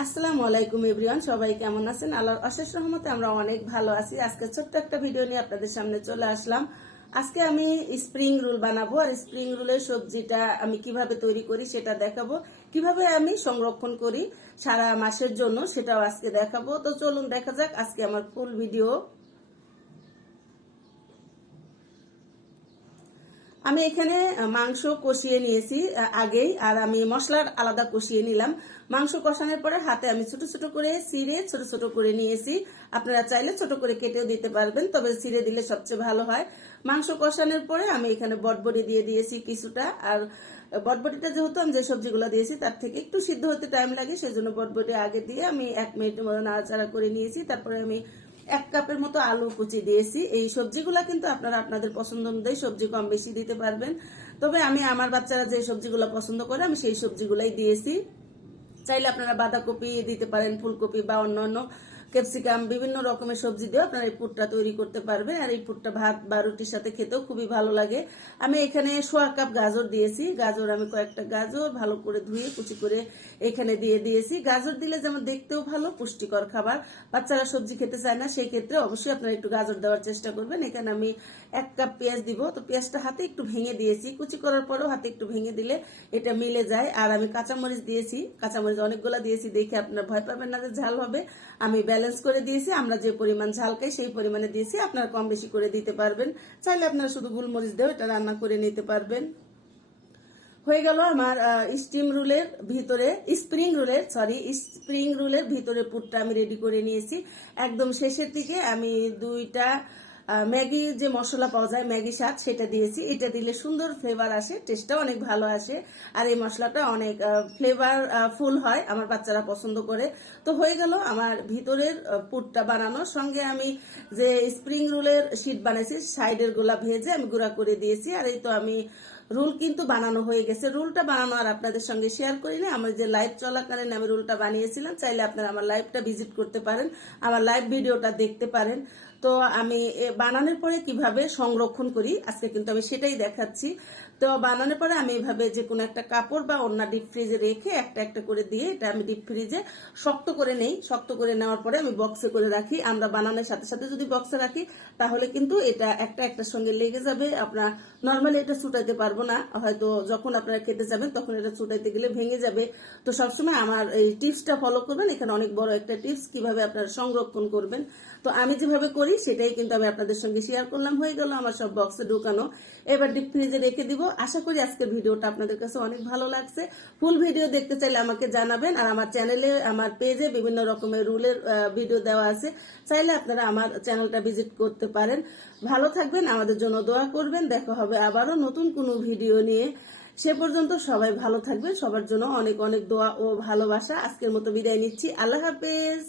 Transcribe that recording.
আসসালামু আলাইকুম এভরিওয়ান, সবাই কেমন আছেন? আল্লাহর অশেষ রহমতে আমরা অনেক ভালো আছি। আজকে ছোট্ট একটা ভিডিও নিয়ে আপনাদের সামনে চলে আসলাম। আজকে আমি স্প্রিং রোল বানাবো, আর স্প্রিং রোলের সবজিটা আমি কিভাবে তৈরি করি সেটা দেখাবো। কিভাবে আমি সংরক্ষণ করি সারা মাসের জন্য সেটাও আজকে দেখাবো। তো চলুন দেখা যাক আজকে আমার ফুল ভিডিও। আমি এখানে মাংস কষিয়ে নিয়েছি আগেই, আর আমি মশলার আলাদা কষিয়ে নিলাম। মাংস কষানোর পরে হাতে আমি ছোট ছোট করে চিড়ে ছোট ছোট করে নিয়েছি। আপনারা চাইলে ছোট করে কেটেও দিতে পারবেন, তবে চিড়ে দিলে সবচেয়ে ভালো হয়। মাংস কষানোর পরে আমি এখানে বটবটি দিয়ে দিয়েছি কিছুটা। আর বটবটিটা যেহেতু আমি যে সবজিগুলো দিয়েছি তার থেকে একটু সিদ্ধ হতে টাইম লাগে, সেজন্য বটবটি আগে দিয়ে আমি 1 মিনিটের মতো নাড়াচাড়া করে নিয়েছি। তারপরে আমি 1 কাপের মতো আলু কুচি দিয়েছি। এই সবজিগুলা কিন্তু আপনারা আপনাদের পছন্দ অনুযায়ী সবজি কম বেশি দিতে পারবেন, তবে আমি আমার বাচ্চারা যে সবজিগুলো পছন্দ করে আমি সেই সবজিগুলাই দিয়েছি। চাইলে আপনারা বাঁধাকপি দিতে পারেন, ফুলকপি বা অন্যান্য ক্যাপসিকাম বিভিন্ন রকমের সবজি দিয়ে আপনারা এই পুরটা তৈরি করতে পারবেন। আর এই পুরটা ভাত বা রুটির সাথে খেতেও খুবই ভালো লাগে। আমি এখানে 1/4 কাপ গাজর দিয়েছি। গাজর আমি কয়েকটা গাজর ভালো করে ধুয়ে কুচি করে এখানে দিয়ে দিয়েছি। গাজর দিলে যেমন দেখতেও ভালো, পুষ্টিকর খাবার। বাচ্চারা সবজি খেতে চায় না, সেই ক্ষেত্রে অবশ্যই আপনারা একটু গাজর দেওয়ার চেষ্টা করবেন। এখানে আমি 1 কাপ পেঁয়াজ দিব। তো পেঁয়াজটা হাতে একটু ভেঙে দিয়েছি, কুচি করার পরেও হাতে একটু ভেঙে দিলে এটা মিলে যায়। আর আমি কাঁচামরিচ দিয়েছি, কাঁচামরিচ অনেকগুলো দিয়েছি, দেখে আপনারা ভয় পাবেন না যে ঝাল হবে। আমি ব্যালেন্স করে দিয়েছি, আমরা যে পরিমাণ ঝাল খাই সেই পরিমাণে দিয়েছি। আপনারা কম বেশি করে দিতে পারবেন, চাইলে আপনারা শুধু গোলমরিচ দিয়েও এটা রান্না করে নিতে পারবেন। হয়ে গেল আমার স্প্রিং রোলের ভিতরে পুরটা আমি রেডি করে নিয়েছি। একদম শেষের দিকে আমি 2টা ম্যাগি যে মশলা পাওয়া যায়, ম্যাগি শাক, সেটা দিয়েছি। এটা দিলে সুন্দর ফ্লেভার আসে, টেস্টটাও অনেক ভালো আসে। আর এই মশলাটা অনেক ফ্লেভার ফুল হয়, আমার বাচ্চারা পছন্দ করে। তো হয়ে গেল আমার ভিতরের পুরটা বানানোর সঙ্গে আমি যে স্প্রিং রোলের শীট বানাইছি সাইডের গুলা ভেজে আমি গুঁড়া করে দিয়েছি। আর এই তো আমি রোল কিন্তু বানানো হয়ে গেছে। রোলটা বানানো আর আপনাদের সঙ্গে শেয়ার করিনি, আমার যে লাইভ চলাকালীন আমি রোলটা বানিয়েছিলাম। চাইলে আপনারা আমার লাইভটা ভিজিট করতে পারেন, আমার লাইভ ভিডিওটা দেখতে পারেন। তো আমি বানানোর পরে কিভাবে সংরক্ষণ করি আজকে কিন্তু আমি সেটাই দেখাচ্ছি। তো বানানোর পরে আমি এভাবে যে কোনো একটা কাপড় বা অন্য ডিপ ফ্রিজে রেখে একটা একটা করে দিয়ে এটা আমি ডিপ ফ্রিজে শক্ত করে নেই। শক্ত করে নেওয়ার পরে আমি বক্সে করে রাখি। আমরা বানানোর সাথে সাথে যদি বক্সে রাখি তাহলে কিন্তু এটা একটা একটার সঙ্গে লেগে যাবে। আপনার নর্মালি এটা ছুটাইতে পারবো না, হয়তো যখন আপনারা খেতে যাবেন তখন এটা ছুটাইতে গেলে ভেঙে যাবে। তো সবসময় আমার এই টিপসটা ফলো করবেন। এখানে অনেক বড় একটা টিপস কিভাবে আপনারা সংরক্ষণ করবেন। তো আমি যেভাবে করি সেটাই কিন্তু আমি আপনাদের সঙ্গে শেয়ার করলাম। হয়ে গেল আমার সব বক্সে ঢুকানো, এবার ডিপ ফ্রিজে রেখে দিব। আশা করি আজকের ভিডিওটা আপনাদের কাছে অনেক ভালো লাগছে। ফুল ভিডিও দেখতে চাইলে আমাকে জানাবেন। আর আমার চ্যানেলে, আমার পেজে বিভিন্ন রকমের রুলের ভিডিও দেওয়া আছে, চাইলে আপনারা আমার চ্যানেলটা ভিজিট করতে পারেন। ভালো থাকবেন, আমাদের জন্য দোয়া করবেন। দেখা হবে আবারও নতুন কোনো ভিডিও নিয়ে। সে পর্যন্ত সবাই ভালো থাকবেন, সবার জন্য অনেক অনেক দোয়া ও ভালোবাসা। আজকের মতো বিদায় নিচ্ছি, আল্লাহ হাফেজ।